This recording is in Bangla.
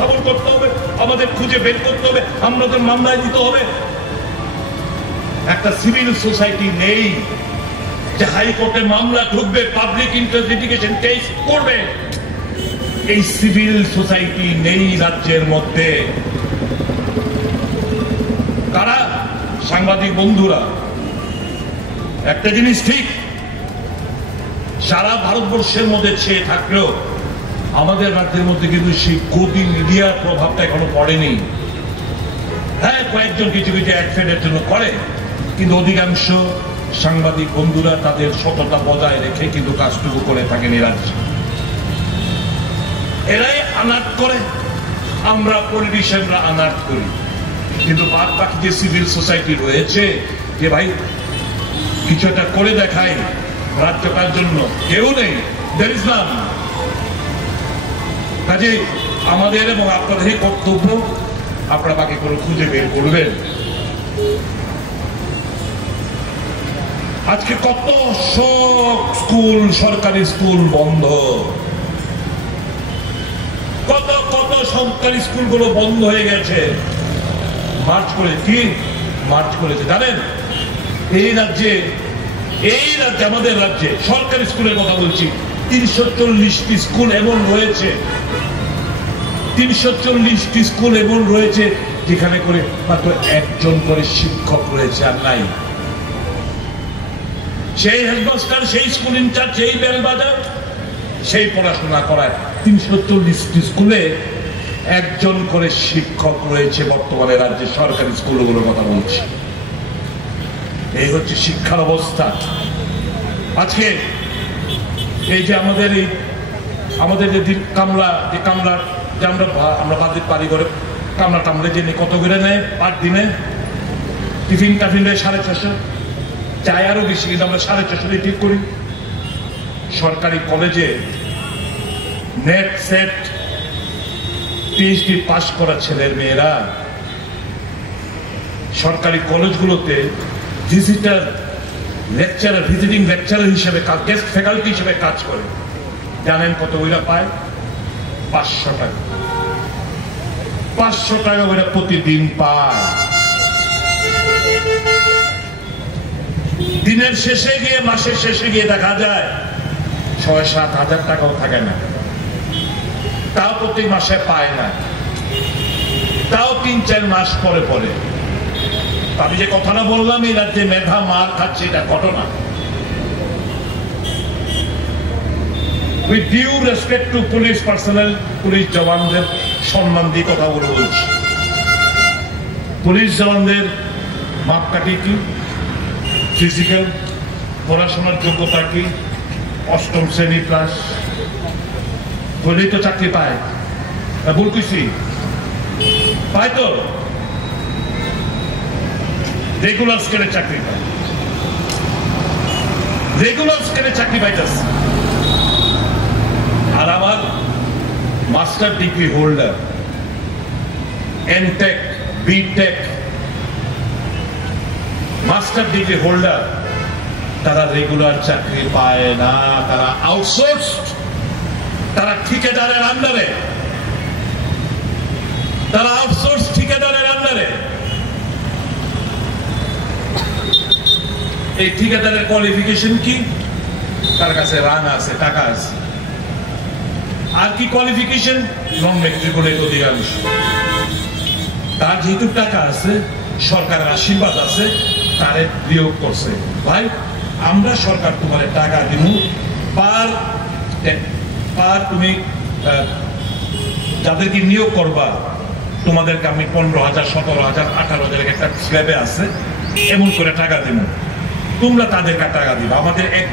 উত্থাপন করতে হবে, আমাদের খুঁজে বের করতে হবে, আমাদের মামলায় দিতে হবে। একটা সিভিল সোসাইটি নেই যে হাইকোর্টে মামলা ঢুকবে, পাবলিক ইন্টারেস্ট লিটিগেশন কেস করবে। এই সিভিল সোসাইটি নেই রাজ্যের মধ্যে। কারা? সাংবাদিক বন্ধুরা। একটা জিনিস ঠিক, সারা ভারতবর্ষের মধ্যে ছেয়ে থাকলেও আমাদের রাজ্যের মধ্যে কিন্তু সেই গদি মিডিয়ার প্রভাবটা এখনো পড়েনি। হ্যাঁ, কয়েকজন কিছু কিছু অ্যাডফেডের জন্য করে, কিন্তু অধিকাংশ সাংবাদিক বন্ধুরা তাদের সততা বজায় রেখে কিন্তু কাজটুকু করে থাকেন এই রাজ্যে। এরাই আনাট করে, আমরা পলিটিশিয়ানরা আনাট করি। কিন্তু বাদ বাকি যে সিভিল সোসাইটি রয়েছে, যে ভাই কিছু একটা করে দেখায় রাজ্যটার জন্য, কেউ নেই, দেয়ার ইজ নান। কাজে আমাদের এবং আপনাদের কর্তব্য, আপনারা বাকি করে খুঁজে বের করবেন। আজকে কত স্কুল, সরকারি স্কুল বন্ধ, কত কত সরকারি স্কুলগুলো বন্ধ হয়ে গেছে। মার্চ করে কি মার্চ করেছে জানেন? এই রাজ্যে আমাদের রাজ্যে সরকারি স্কুলের কথা বলছি, 340টি স্কুল এমন রয়েছে, 340টি স্কুল এমন রয়েছে যেখানে করে মাত্র একজন করে শিক্ষক রয়েছে, আর নাই। সেই হেডমাস্টার, সেই স্কুল ইনচার্জ, সেই বেল বাজার, সেই পড়াশোনা করায় 340টি স্কুলে একজন করে শিক্ষক রয়েছে বর্তমানে রাজ্যে সরকারি স্কুলগুলোর কথা বলছি। এই হচ্ছে শিক্ষার অবস্থা। আজকে এই যে আমাদের যে কামলা যে আমরা বাদের পারি করে কামলা টামলে যে কত করে নেয় পার দিনে, টিফিন টাফিন 650, চাই আরো বেশি, কিন্তু আমরা 650 ঠিক করি। সরকারি কলেজে নেট সেট পিএইচডি পাস করা ছেলের মেয়েরা সরকারি কলেজগুলোতে ভিজিটার লেকচারার, ভিজিটিং লেকচারার হিসেবে, গেস্ট ফ্যাকাল্টি হিসেবে কাজ করে। জানেন কত ওইরা পায়? 500 টাকা। 500 টাকা ওইরা প্রতিদিন পায়। দিনের শেষে গিয়ে, মাসের শেষে গিয়ে দেখা যায় 6-7 হাজার টাকাও থাকে না, তাও প্রতি মাসে পায় না, তাও 3-4 মাস পরে পরে। আমি যে কথাটা বললাম এই রাজ্যে মেধা মার খাচ্ছে, এটা ঘটনা। With due respect to police personnel, police জওয়ানদের সম্মান দিয়ে কথা বলছি। পুলিশ জওয়ানদের মাপকাঠি কি? ফিজিক্যাল, পড়াশোনার যোগ্যতা কি? 8ম শ্রেণী ক্লাস বলেই তো চাকরি পায়। ভুল কইছি? পায় তো, রেগুলার স্কেলে চাকরি পায়, রেগুলার স্কেলে চাকরি পাইতেছে। আর আমার master degree holder, M Tech, B Tech master degree holder, তারা রেগুলার চাকরি পায় না, তারা আউটসোর্সড, তারা ঠিকাদারের আন্ডারে, তারা আউটসোর্স ঠিকাদারের আন্ডারে। এই ঠিকাদারের কোয়ালিফিকেশন কি? তার কাছে রান আছে, টাকা আছে। আর কি কোয়ালিফিকেশন? নন মেট্রিকুলেট অধিকাংশ। তার যেহেতু টাকা আছে, সরকারের আশীর্বাদ আছে, তারে নিয়োগ করছে। ভাই, আমরা সরকার তোমার টাকা দিব, পার তুমি যাদেরকে নিয়োগ করবা তোমাদেরকে আমি 15,000, 17,000, 18,000 একটা স্ল্যাবে আছে, এমন করে টাকা দিব, তোমরা তাদেরকে টাকা দিবা। আমাদের এক